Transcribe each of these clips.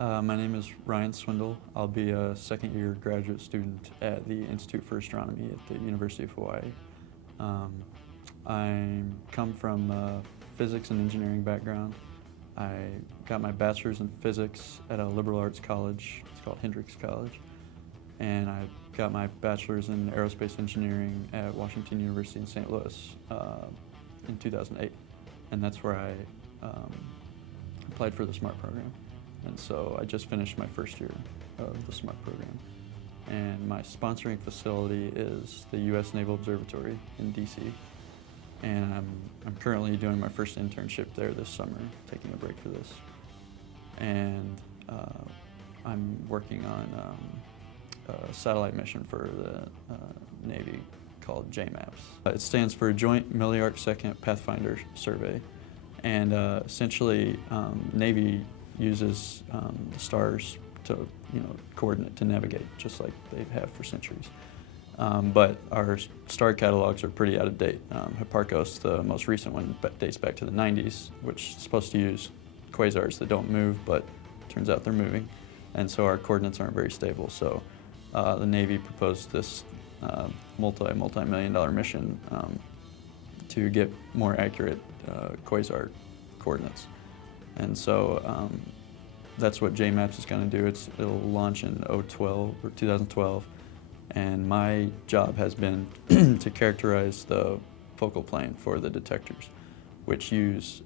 My name is Ryan Swindle. I'll be a second-year graduate student at the Institute for Astronomy at the University of Hawaii. I come from a physics and engineering background. I got my bachelor's in physics at a liberal arts college. It's called Hendrix College. And I got my bachelor's in aerospace engineering at Washington University in St. Louis in 2008. And that's where I applied for the SMART program. And so I just finished my first year of the SMART program. And my sponsoring facility is the U.S. Naval Observatory in D.C. And I'm currently doing my first internship there this summer, taking a break for this. And I'm working on a satellite mission for the Navy called JMAPS. It stands for Joint Milliarc-Second Pathfinder Survey. And essentially, Navy uses the stars to, coordinate, to navigate, just like they have for centuries. But our star catalogs are pretty out of date. Hipparcos, the most recent one, dates back to the 90s, which is supposed to use quasars that don't move, but turns out they're moving. And so our coordinates aren't very stable. So the Navy proposed this multi-million-dollar mission to get more accurate quasar coordinates. And so that's what JMAPS is going to do. It'll launch in 2012, and my job has been to characterize the focal plane for the detectors, which use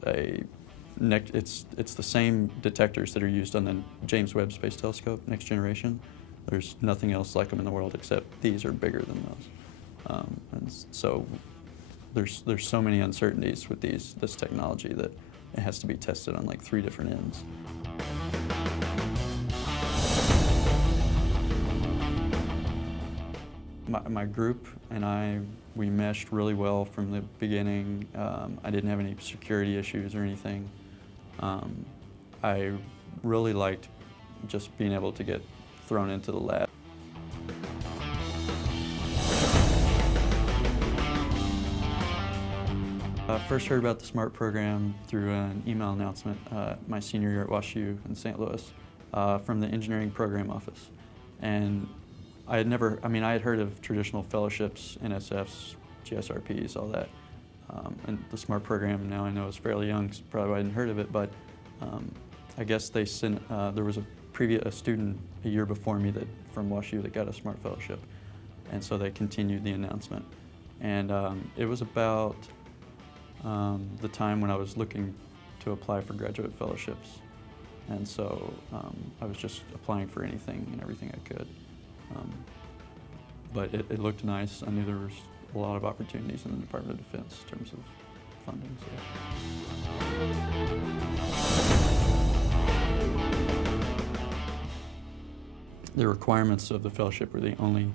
it's the same detectors that are used on the James Webb Space Telescope, Next Generation. There's nothing else like them in the world except these are bigger than those. And so there's so many uncertainties with this technology that it has to be tested on like 3 different ends. My group and we meshed really well from the beginning. I didn't have any security issues or anything. I really liked just being able to get thrown into the lab. I first heard about the SMART program through an email announcement my senior year at WashU in St. Louis from the engineering program office. And I had heard of traditional fellowships, NSFs, GSRPs, all that. And the SMART program now I know is fairly young, so probably I hadn't heard of it, but I guess they sent, there was a student a year before me from WashU that got a SMART fellowship. And so they continued the announcement. And it was about the time when I was looking to apply for graduate fellowships. And so I was just applying for anything and everything I could. But it looked nice. I knew there was a lot of opportunities in the Department of Defense in terms of funding. So. The requirements of the fellowship were the only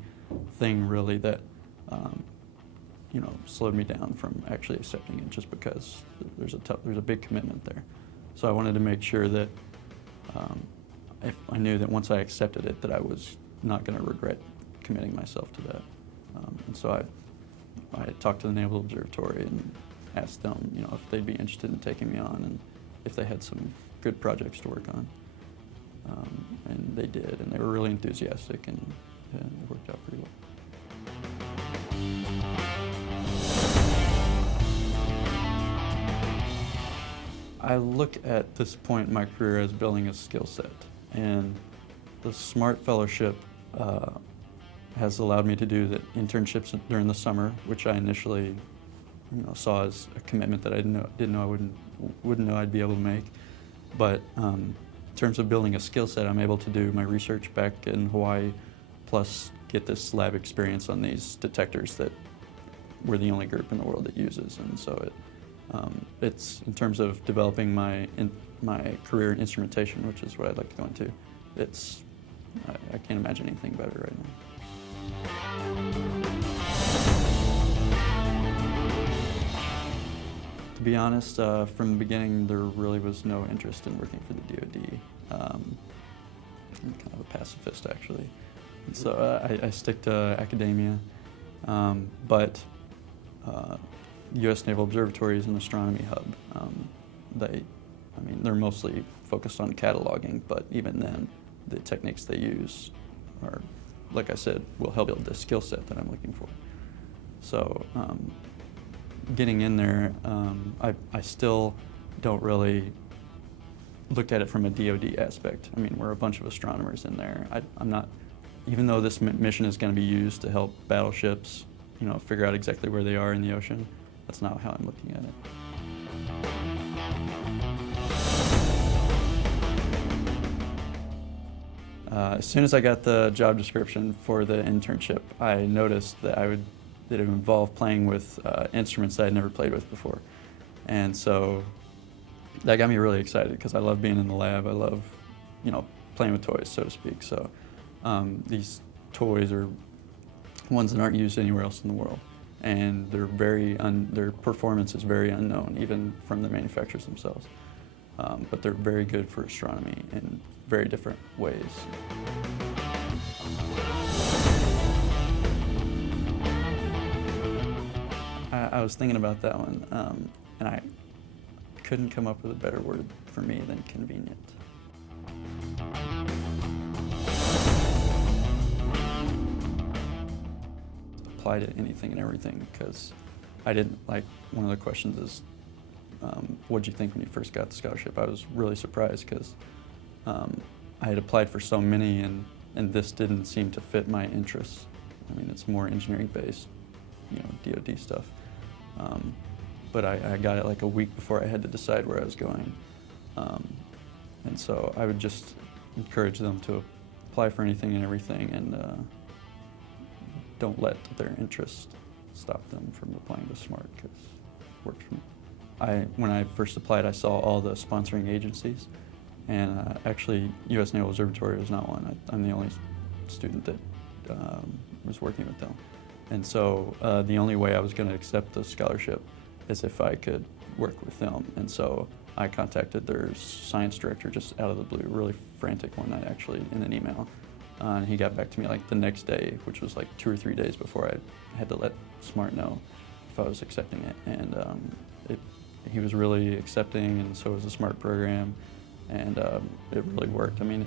thing really that slowed me down from actually accepting it, just because there's a big commitment there. So I wanted to make sure that if I knew that once I accepted it, that I was not going to regret committing myself to that. And so I talked to the Naval Observatory and asked them, if they'd be interested in taking me on and if they had some good projects to work on. And they did, and they were really enthusiastic, and it worked out pretty well. I look at this point in my career as building a skill set, and the SMART Fellowship has allowed me to do the internships during the summer, which I initially saw as a commitment that I didn't know I wouldn't know I'd be able to make. But in terms of building a skill set, I'm able to do my research back in Hawaii, plus get this lab experience on these detectors that we're the only group in the world that uses. And so it's in terms of developing my career in instrumentation, which is what I'd like to go into. I can't imagine anything better right now. To be honest, from the beginning, there really was no interest in working for the DoD. I'm kind of a pacifist, actually. And so I stick to academia, but U.S. Naval Observatory is an astronomy hub. They're they're mostly focused on cataloging, but even then, the techniques they use are, like I said, will help build the skill set that I'm looking for. So getting in there, I still don't really look at it from a DoD aspect. I mean, we're a bunch of astronomers in there. I'm not, even though this mission is going to be used to help battleships, figure out exactly where they are in the ocean, that's not how I'm looking at it. As soon as I got the job description for the internship, I noticed that it involved playing with instruments that I'd never played with before. And so that got me really excited because I love being in the lab. I love, playing with toys, so to speak. So these toys are ones that aren't used anywhere else in the world. And their performance is very unknown, even from the manufacturers themselves. But they're very good for astronomy in very different ways. I was thinking about that one, and I couldn't come up with a better word for me than convenient. Apply to anything and everything, because I didn't like, one of the questions is, what did you think when you first got the scholarship? I was really surprised because I had applied for so many, and this didn't seem to fit my interests. I mean, it's more engineering based, DoD stuff. But I got it like a week before I had to decide where I was going. And so I would just encourage them to apply for anything and everything, and don't let their interest stop them from applying to SMART, because it worked for me. When I first applied, I saw all the sponsoring agencies, and actually U.S. Naval Observatory was not one. I'm the only student that was working with them. And so the only way I was going to accept the scholarship is if I could work with them. And so I contacted their science director just out of the blue, really frantic one night actually, in an email. And he got back to me like the next day, which was like 2 or 3 days before I had to let SMART know if I was accepting it. And he was really accepting, and so was the SMART program, and it really worked. I mean,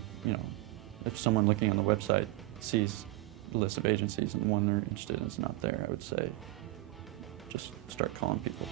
if someone looking on the website sees the list of agencies and one they're interested in is not there, I would say just start calling people.